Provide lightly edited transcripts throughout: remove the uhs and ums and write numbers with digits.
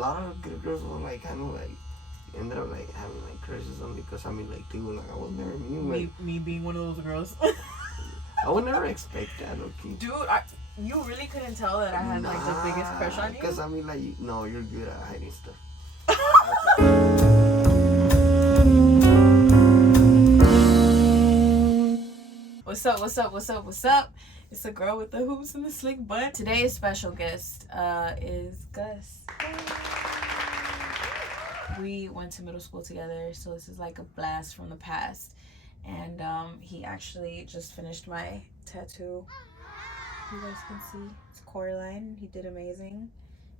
lot of good girls were like kind of like ended up like having like crushes on me because I mean like dude, like I was never me being one of those girls. I would never expect that, okay. Dude, you really couldn't tell that I had like the biggest crush on you? Because I mean like no, you're good at hiding stuff. What's up? It's a girl with the hoops and the slick butt. Today's special guest is Gus. We went to middle school together, so this is like a blast from the past. And he actually just finished my tattoo. You guys can see it's Coraline. He did amazing.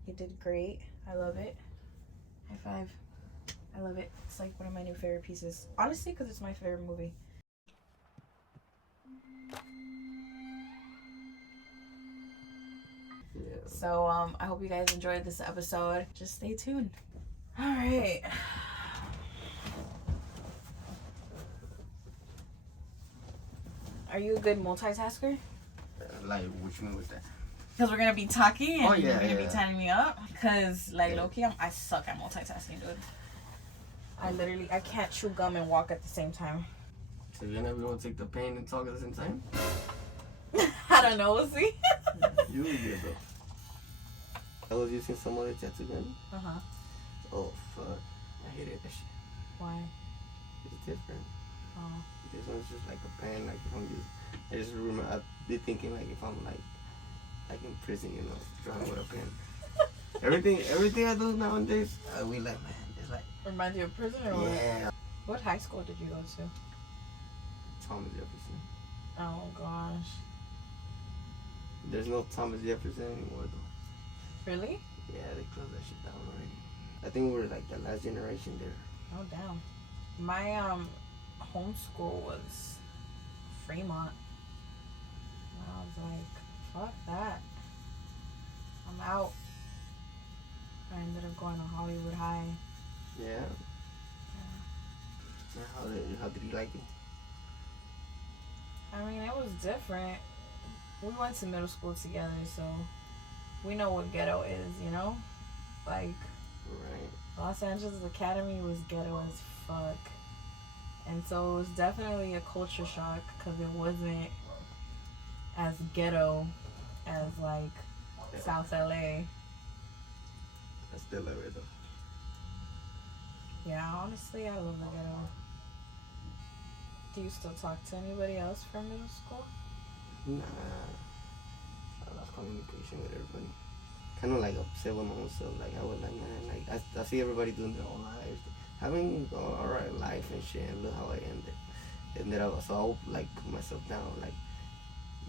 He did great. I love it. High five. I love it. It's like one of my new favorite pieces. Honestly, because it's my favorite movie. Yeah. So I hope you guys enjoyed this episode. Just stay tuned. All right. Are you a good multitasker? Like, what you mean with that? Because we're going to be talking and you're going to be yeah. tying me up. Because, like, low-key, I suck at multitasking, dude. I can't chew gum and walk at the same time. So you're never going to take the pain and talk at the same time? I don't know. We'll see. You did, though. I was using some other tattoo gun. Uh-huh. Oh, fuck. I hated that shit. Why? It's different. Oh. This one's just like a pen, like if I'm just, I just remember, I'd be thinking like if I'm like in prison, you know, drawing with a pen. everything I do nowadays, we like, man, it's like. Reminds you of prison or what? Yeah. What high school did you go to? Thomas Jefferson. Oh, gosh. There's no Thomas Jefferson anymore, though. Really? Yeah, they closed that shit down already. I think we're like the last generation there. Oh, damn. My, homeschool was Fremont. And I was like, fuck that. I'm out. I ended up going to Hollywood High. Yeah. How did you like it? I mean, it was different. We went to middle school together, so we know what ghetto is, you know? Like, Right. Los Angeles Academy was ghetto as fuck. And so it was definitely a culture shock because it wasn't as ghetto as like South LA. I still love it though. Yeah, honestly, I love the ghetto. Do you still talk to anybody else from middle school? Nah. I lost communication with everybody. Kind of like upset with myself. Like I was like, man, like I see everybody doing their own lives, having alright life and shit, and look how I ended. And then so I would like put myself down like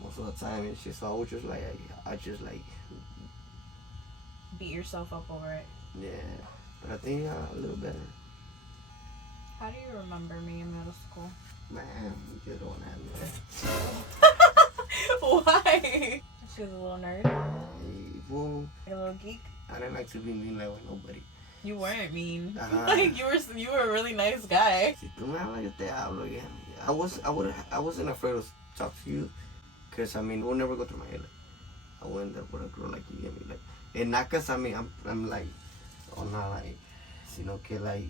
most of the time and shit. So I would just like I just like beat yourself up over it. Yeah, but I think a little better. How do you remember me in middle school? Man, you don't have me. Why? She was a little nerd. Well, a little geek. I didn't like to be mean like with nobody. You weren't mean. Uh-huh. Like you were a really nice guy. Si tú me hablas, yo te hablo, yeah. I wasn't afraid to talk to you, cause I mean, it will never go through my head. Like, I will end up with a girl like you, and like, and not cause I mean, I'm like, oh no, like, sino que like,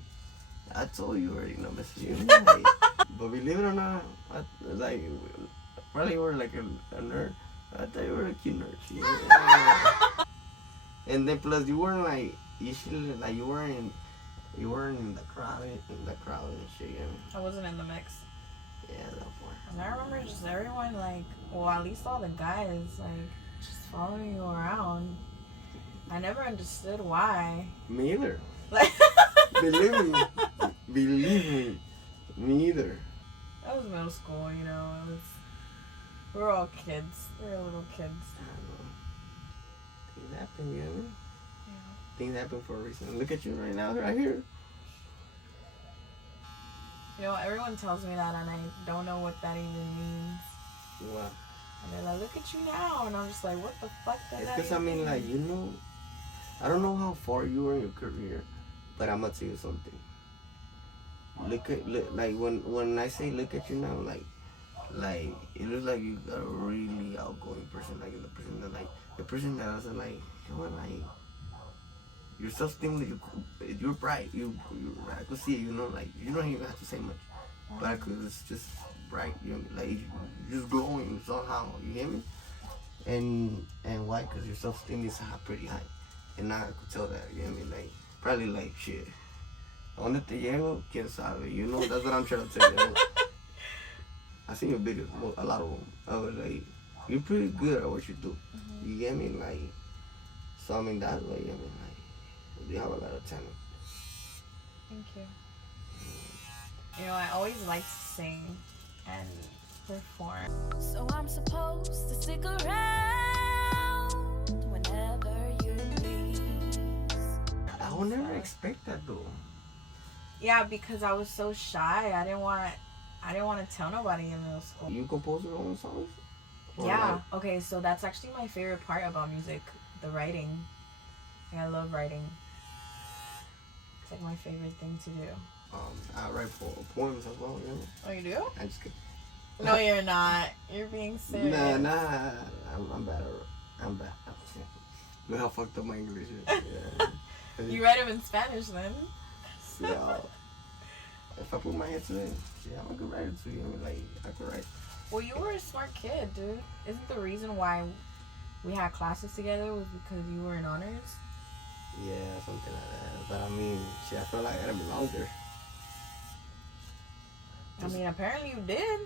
I told you already, no, but you know, like, but believe it or not, like, probably you were like a nerd. I thought you were a cute nerd. Yeah. And then plus you weren't like you weren't in the crowd and shit. You know? I wasn't in the mix. Yeah, that part. And I remember just everyone like, well, at least all the guys like just following you around. I never understood why. Me either. Like, believe me, me either. That was middle school, you know. We were all kids. We were little kids. I don't know. Things happen, you know? Yeah. Things happen for a reason. Look at you right now, right here. You know, everyone tells me that and I don't know what that even means. What? And they're like, look at you now. And I'm just like, what the fuck does It's that because, I mean, like, you know, I don't know how far you are in your career, but I'm going to tell you something. Look, like, when I say look at you now, like, it looks like you got a really outgoing person, like, the person that doesn't, like, come on, like, your self-esteem, you're bright. I could see it, like you don't even have to say much, but I could, it's just bright. Like you're just glowing somehow. You hear me? And why? Because your self-esteem is pretty high, and now I could tell that. You hear me? Like probably like shit. ¿A dónde te llego? ¿Quién sabe? That's what I'm trying to tell you. I seen your videos, a lot of them. I was like, you're pretty good at what you do. You get me? Like, so I mean, that's why, like, you have a lot of talent. Thank you. I always like to sing and perform. So I'm supposed to stick around whenever you please. I would never expect that though. Yeah, because I was so shy. I didn't want to tell nobody in middle school. You compose your own songs? Yeah. Like, okay, so that's actually my favorite part about music, the writing. I love writing. It's like my favorite thing to do. I write for poems as well, Oh, you do? I just kidding. No, you're not. You're being serious. Nah. I'm bad. I'm bad. Look how fucked up my English is. Yeah. You write them in Spanish then? Yeah. If I put my head to it, yeah, I'm a good writer too. Like I could write. Well, you were a smart kid, dude. Isn't the reason why we had classes together was because you were in honors? Yeah, something like that. But I mean, shit, I felt like I belonged there. I mean, apparently you did.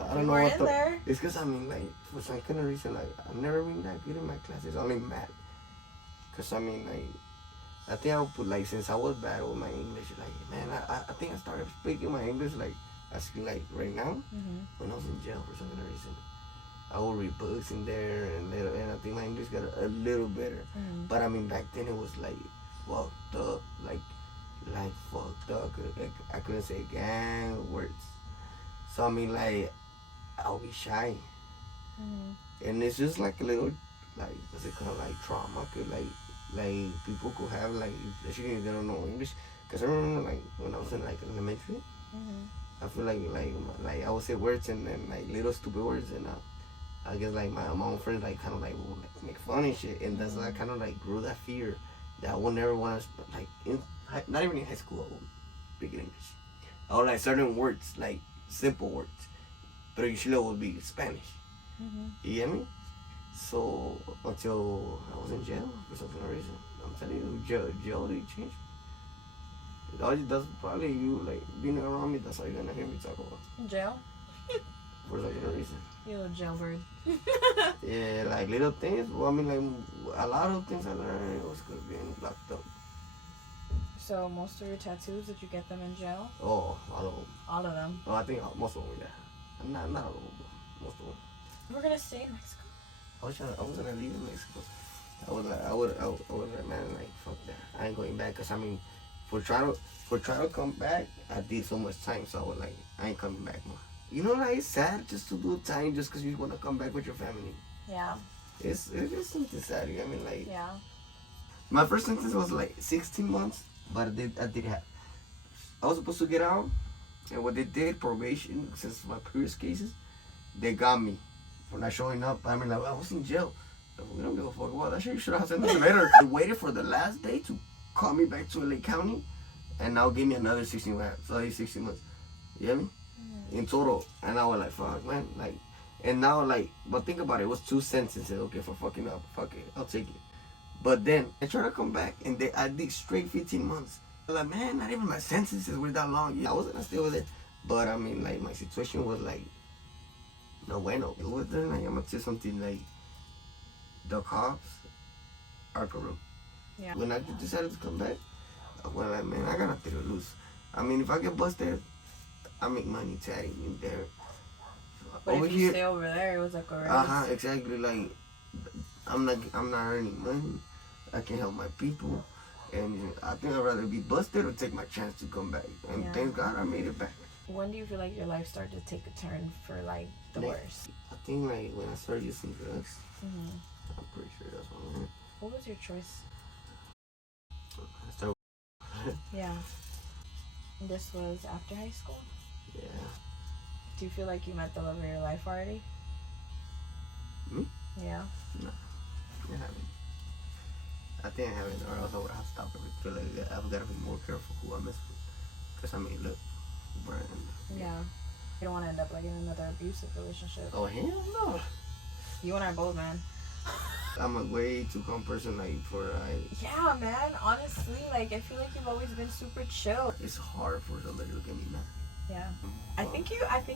I don't know what there. It's because I mean, like, for some kind of reason, like, I've never been that good in my classes, only math. Because I mean, like, I think I would put, like, since I was bad with my English, like, man, I think I started speaking my English, like, I speak, like, right now, when I was in jail for some kind of reason. I would read books in there, and I think my English got a little better. But I mean, back then it was, like, fucked up, like fucked up. I couldn't say gang words. So, I mean, like, I'll be shy. And it's just, like, a little, like, what's it called, like, trauma, could, like people could have, like, especially if they don't know English. Because I remember, like, when I was in, like, elementary, I feel like I would say words and then, like, little stupid words, and I guess, like, my own friends, like, kind of, like, would, like, make fun and shit, and that's, like, kind of, like, grew that fear that I would never want to, like, not even in high school, I would speak English. I would, like, certain words, like, simple words, but usually it would be Spanish. You get me? So, until I was in jail for some reason. I'm telling you, jail really changed me. That's probably you, like, being around me, that's all you're gonna hear me talk about. Jail? For some reason. You little jailbird. Yeah, like, little things. Well, I mean, like, a lot of things I learned, it was good being locked up. So, most of your tattoos, did you get them in jail? Oh, all of them. All of them? Oh, I think most of them, yeah. Not all of them, but most of them. We're gonna stay in Mexico. I was gonna leave in Mexico. I was like, man, like, fuck that. I ain't going back, cause I mean, for trying to come back, I did so much time, so I was like, I ain't coming back, man. Like, it's sad just to do time just cause you wanna come back with your family. Yeah. It's just something sad. I mean, like. Yeah. My first sentence was like 16 months, but I did have. I was supposed to get out, and what they did, probation, since my previous cases, they got me for not showing up. I mean, like, I was in jail. We don't give a fuck about that shit. You should have sent us a letter. They waited for the last day to call me back to LA County, and now give me another 16 months. So 16 months. You hear me? In total. And I was like, fuck, man. Like, and now, like, but think about it. It was 2 sentences. Okay, for fucking up. Fuck it. I'll take it. But then I tried to come back, and I did straight 15 months. I was like, man, not even my sentences were that long. Yeah, I wasn't still with it. But I mean, like, my situation was like, no bueno. It was then, like, I'm gonna tell something, like, the cops are corrupt. Yeah. When I decided to come back, I was like, man, I got nothing to lose. I mean, if I get busted, I make money tatting in there. But over if you stay over there, it was like alright. Exactly. Like, I'm not earning money. I can help my people, and I think I'd rather be busted or take my chance to come back. And thank God I made it back. When do you feel like your life started to take a turn for, like, the worst? I think, like, when I started using drugs. I'm pretty sure that's what. What was your choice? I started. Yeah. This was after high school? Yeah. Do you feel like you met the love of your life already? Me? Yeah. No. I haven't. I think I haven't, or else I would have stopped. I feel like I've got to be more careful who I mess with. Because, I mean, look, we're in. Yeah. You don't want to end up like in another abusive relationship. Oh, hell no. You and I both, man. I'm a way too calm person, like, Yeah, man. Honestly, like, I feel like you've always been super chill. It's hard for somebody to get me mad. Yeah. I think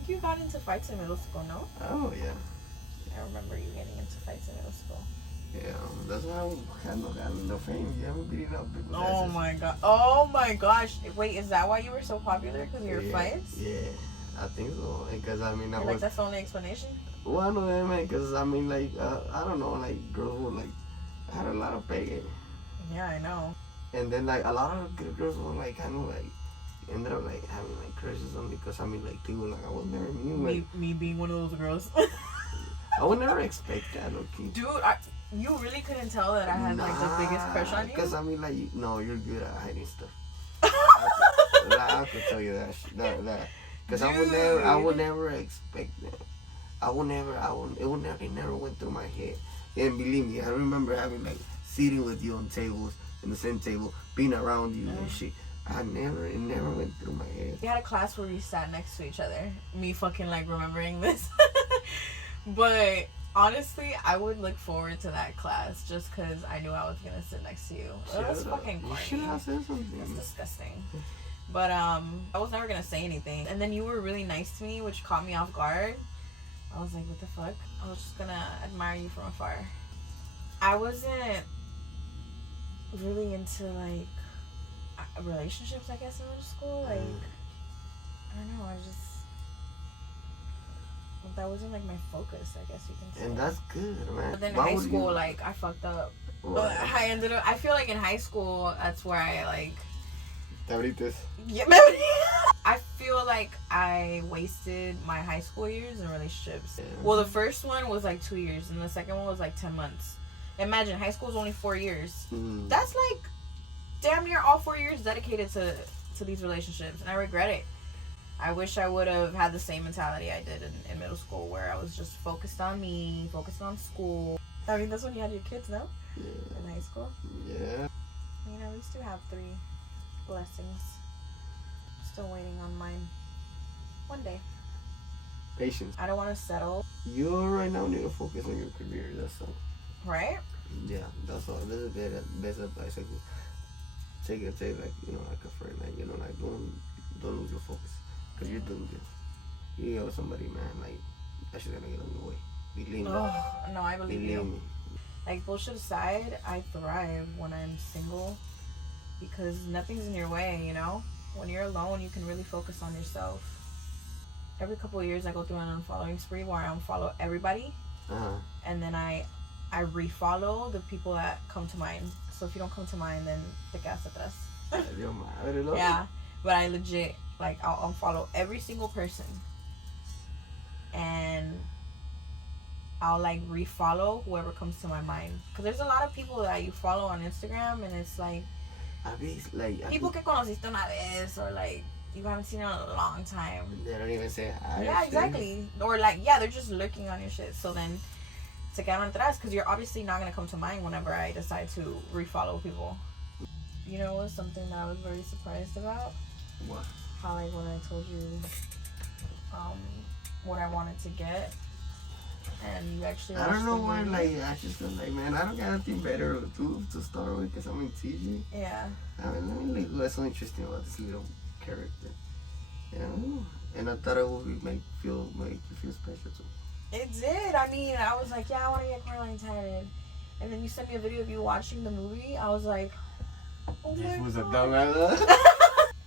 you got into fights in middle school, no? Oh, yeah. I remember you getting into fights in middle school. Yeah, that's why I got no fame. You haven't beating up people's Oh asses. my god. Oh my gosh. Wait, is that why you were so popular? Because of your fights? Yeah, I think so. Because, I mean, Like, that's the only explanation? One of them, because, I mean, like, I don't know, like, girls were, like, I had a lot of pay. Yeah, I know. And then, like, a lot of good girls were, like, kind of, like, ended up, like, having, like, crushes on me. Because, I mean, like, they were, like, I was never mean. Like, Me being one of those girls. I would never expect that, okay? Dude, you really couldn't tell that I had, like, the biggest crush on you? Because, I mean, like, no, you're good at hiding stuff. I could tell you that. Because I would never expect that. It never went through my head. And believe me, I remember having, like, sitting with you on tables, in the same table, being around you and shit. It never went through my head. We had a class where we sat next to each other. Me fucking, like, remembering this. But honestly, I would look forward to that class just because I knew I was going to sit next to you. That's fucking corny. You should have said something. That's disgusting. But I was never going to say anything. And then you were really nice to me, which caught me off guard. I was like, what the fuck? I was just going to admire you from afar. I wasn't really into, like, relationships, I guess, in middle school. Like, I don't know, that wasn't, like, my focus, I guess you can say. And that's good, man. But then in high school, like, I fucked up. I feel like in high school, that's where I, like... Yeah, I feel like I wasted my high school years in relationships. Yeah. Well, the first one was, like, 2 years, and the second one was, like, 10 months. Imagine, high school is only 4 years. That's, like, damn near all 4 years dedicated to these relationships, and I regret it. I wish I would have had the same mentality I did in middle school, where I was just focused on me, focused on school. I mean, that's when you had your kids, no? Yeah. In high school? Yeah. I mean, at least you have 3 blessings. Still waiting on mine. One day. Patience. I don't want to settle. You right now need to focus on your career, that's all. Right? Yeah, that's all. This is the best advice I could take, like, you know, like a friend, like, you know, like, don't lose your focus. Because you're doing good. You got somebody, man, like, that shit's gonna get on your way. Believe me. Oh, no, I believe you. Me. Like, bullshit aside, I thrive when I'm single because nothing's in your way, you know? When you're alone, you can really focus on yourself. Every couple of years, I go through an unfollowing spree where I unfollow everybody. And then I refollow the people that come to mind. So if you don't come to mind, then te quedas atrás. Yeah, but I legit, like, I'll unfollow every single person. And I'll, like, refollow whoever comes to my mind. Because there's a lot of people that you follow on Instagram, and it's like, people que conociste una vez, or, like, you haven't seen in a long time. They don't even say hi. Yeah, exactly. Or, like, yeah, they're just lurking on your shit. So then, se quedan atrás, because you're obviously not going to come to mind whenever I decide to refollow people. You know, was something that I was very surprised about? What? How, like, when I told you what I wanted to get, and you actually... I don't know why, like, I just feel like, man, I don't got anything better to start with, because I'm in TG. Yeah. I mean, like, what's so interesting about this little character? You know? And I thought it would make you feel special, too. It did. I mean, I was like, yeah, I want to get Coraline tatted. And then you sent me a video of you watching the movie. I was like, oh my God. This was a dumb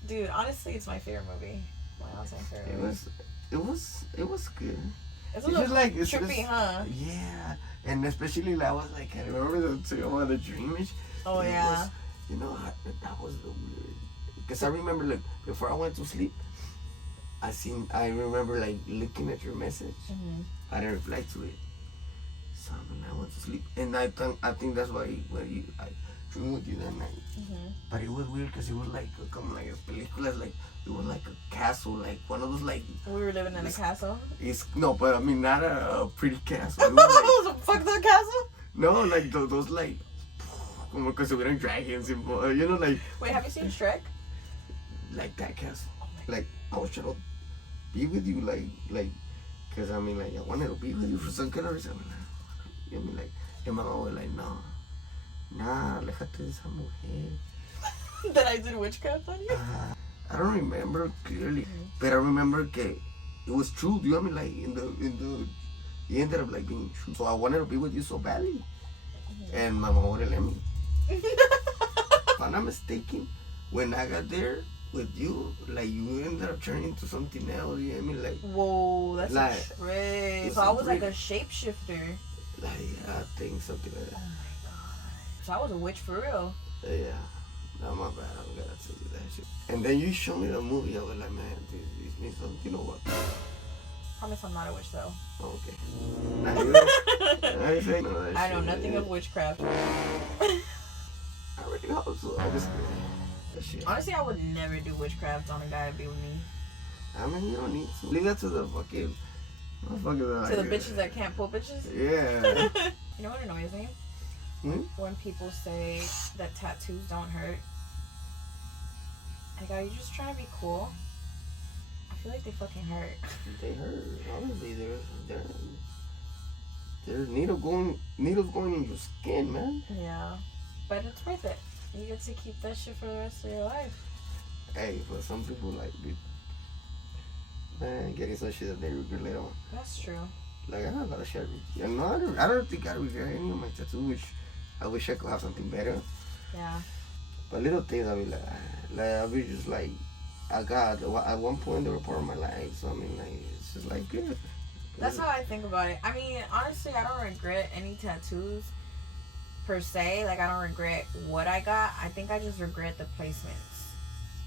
Dude, honestly, it's my favorite movie. My all-time favorite movie. It was good. It's a little like, trippy, huh? Yeah. And especially, like, I was like, I remember the dreamish. Oh, yeah. You know, that was the weird. Because I remember, like, before I went to sleep, I remember, like, looking at your message. I didn't reply to it. So I went to sleep. And I think that's why I dreamed with you that night. But it was weird because it was like películas, like, it was like a castle, like one of those, like... We were living in a castle? No, but I mean, not a pretty castle. It was a fucked up castle? No, like those like como que se hubieran dragons, you know, like. Wait, have you seen Shrek? Like that castle. Like, I was trying to be with you, like, because I mean, like, I wanted to be with you for some kind of reason. You know, like, and my mom was like, no, nah, alejate de esa mujer. That I did witchcraft on you? I don't remember clearly, but I remember that it was true. You know what I mean? Like, it ended up, like, being true. So I wanted to be with you so badly. And my mom wouldn't let me. If I'm not mistaken, when I got there with you, like, you ended up turning into something else. You know what I mean? Like, whoa, that's like, a trick. So a I was trick. like a shapeshifter. Like, I think something like that. Oh my god. So I was a witch for real. Yeah. No, my bad. I gotta tell you that shit. And then you showed me the movie. I was like, man, this needs something. You know what? Promise I'm not a witch though. Oh, okay. Now you know. I ain't saying none of that I shit, know nothing man. of witchcraft. I really hope so. I just that shit. Honestly, I would never do witchcraft on a guy to be with me. I mean, you don't need to. Leave that to the fucking motherfuckers. To the bitches that can't pull bitches? Yeah. You know what annoys me? When people say that tattoos don't hurt. Like, are you just trying to be cool? I feel like they fucking hurt. They hurt. Honestly, there's needles going in your skin, man. Yeah. But it's worth it. You get to keep that shit for the rest of your life. Hey, but some people like, man, getting some shit that they regret later on. That's true. Like, I have a lot of shit. I don't think I regret any of my tattoos, which I wish I could have something better. Yeah. But little things, I'll be like I'll be just like, I got, at one point they were part of my life, so I mean, like, it's just like, good. That's how I think about it. I mean, honestly, I don't regret any tattoos per se. Like, I don't regret what I got. I think I just regret the placements.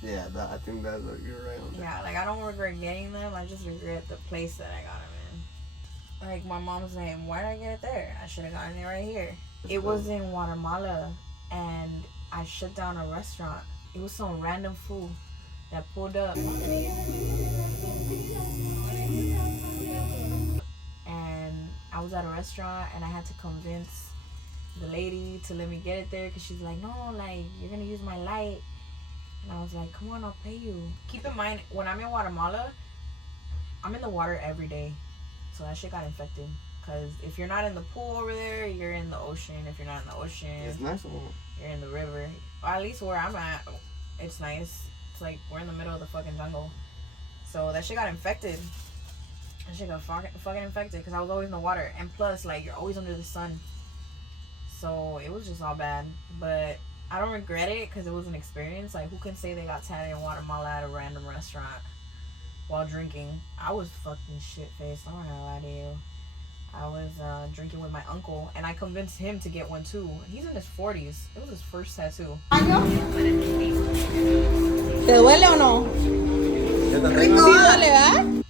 Yeah, I think that's what you're right on that. Yeah, like, I don't regret getting them. I just regret the place that I got them in. Like, my mom's saying, why did I get it there? I should have gotten it right here. It was in Guatemala, and I shut down a restaurant. It was some random fool that pulled up. And I was at a restaurant, and I had to convince the lady to let me get it there, because she's like, no, like, you're going to use my light. And I was like, come on, I'll pay you. Keep in mind, when I'm in Guatemala, I'm in the water every day. So that shit got infected. Because if you're not in the pool over there, you're in the ocean. If you're not in the ocean, It's nice one. You're in the river. Or at least where I'm at, it's nice. It's like we're in the middle of the fucking jungle. So that shit got infected. That shit got fucking infected because I was always in the water. And plus, like, you're always under the sun. So it was just all bad. But I don't regret it because it was an experience. Like, who can say they got tatted in Guatemala at a random restaurant while drinking? I was fucking shit-faced. I'm not gonna lie to you. I was drinking with my uncle, and I convinced him to get one too. He's in his 40s. It was his first tattoo. ¿Te duele o no? Rico, dale, ¿verdad?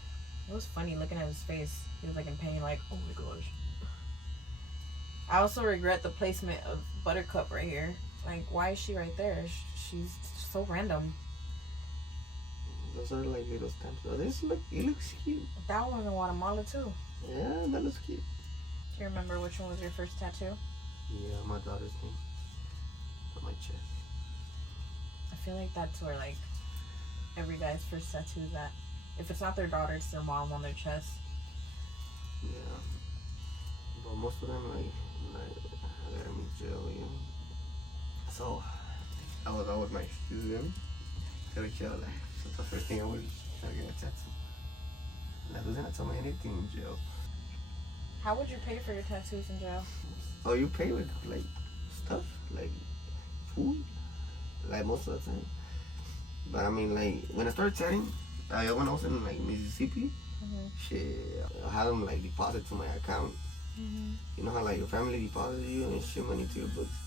It was funny looking at his face. He was like in pain, like, oh my gosh. I also regret the placement of Buttercup right here. Like, why is she right there? She's so random. Those are like little stamps. It looks cute. That one's in Guatemala too. Yeah, that looks cute. Do you remember which one was your first tattoo? Yeah, my daughter's name on my chest. I feel like that's where, like, every guy's first tattoo is at. If it's not their daughter, it's their mom on their chest. Yeah. But most of them, like I got them in jail, you know. So, I was my student. Go to jail, like, so the first thing I would try to get a tattoo. Like, wasn't gonna tell me anything in jail. How would you pay for your tattoos in jail? Oh, you pay with, like, stuff, like food, like, most of the time. But I mean, like, when I started chatting, when I was in, like, Mississippi, shit, I had them, like, deposit to my account. You know how, like, your family deposits you and shit money to your books?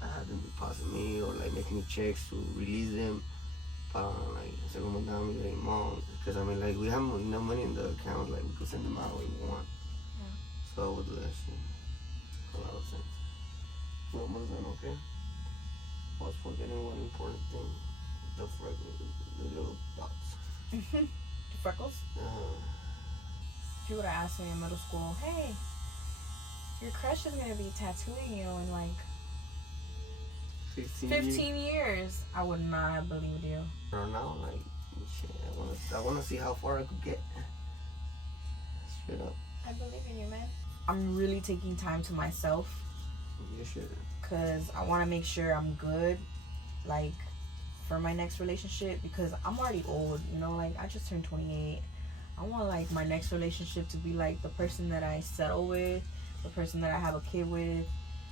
I had them deposit me or, like, make me checks to release them. Like, se lo mandaban mi mom. Because, I mean, like, we have enough money in the account, like, we could send them out when we want. So I would do that shit. A lot of sense. So what was that, okay? I was forgetting one important thing. The little dots. The freckles? If you would have asked me in middle school, hey, your crush is going to be tattooing you in, like, 15 years. I would not have believed you. From now, like, shit, I wanna see how far I could get. Straight up. I believe in you, man. I'm really taking time to myself. You should. Cause I want to make sure I'm good, like, for my next relationship. Because I'm already old, you know. Like, I just turned 28. I want, like, my next relationship to be like the person that I settle with, the person that I have a kid with.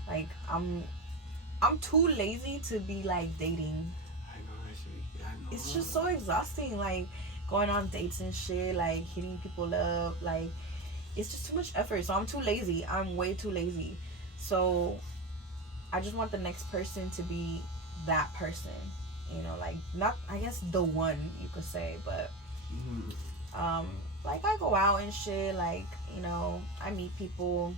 Like, I'm too lazy to be like dating. I know. It's just so exhausting, like going on dates and shit, like hitting people up, like it's just too much effort. So I'm too lazy. I'm way too lazy. So I just want the next person to be that person, you know, like not, I guess, the one, you could say, but like I go out and shit, like, you know, I meet people,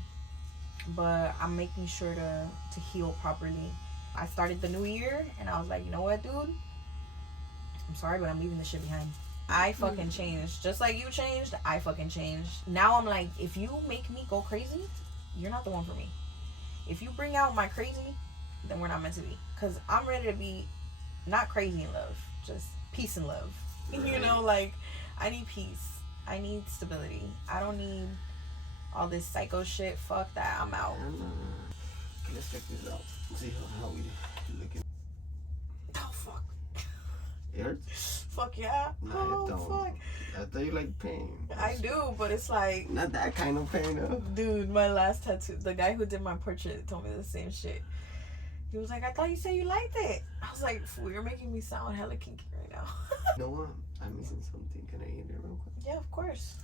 but I'm making sure to heal properly. I started the new year and I was like, you know what, dude? I'm sorry, but I'm leaving this shit behind. I fucking changed. Just like you changed, I fucking changed. Now I'm like, if you make me go crazy, you're not the one for me. If you bring out my crazy, then we're not meant to be. Because I'm ready to be not crazy in love, just peace and love. You know, like, I need peace. I need stability. I don't need all this psycho shit. Fuck that. I'm out. Let's check this out. See how we looking. Oh, fuck. It hurts? Fuck yeah. Nah, Oh, it don't. fuck. I thought you like pain. I do, but it's like... Not that kind of pain, though. Dude, my last tattoo, the guy who did my portrait told me the same shit. He was like, I thought you said you liked it. I was like, fool, you're making me sound hella kinky right now. You know what? I'm missing something. Can I eat it real quick? Yeah, of course.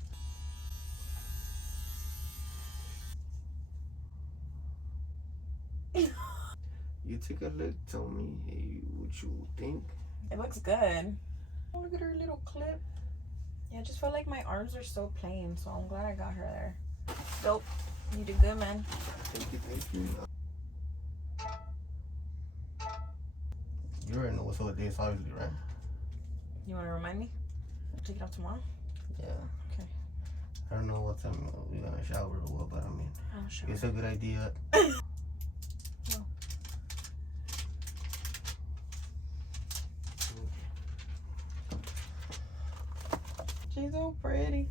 You take a look, tell me, hey, what you think. It looks good. Oh, look at her little clip. Yeah, I just felt like my arms are so plain, so I'm glad I got her there. Dope. You did good, man. Thank you. You already know what's up this, obviously, right? You want to remind me? Take it off tomorrow? Yeah. Okay. I don't know what time we're gonna shower or what, but I mean, I'll shower. it's a good idea. No. She's so pretty.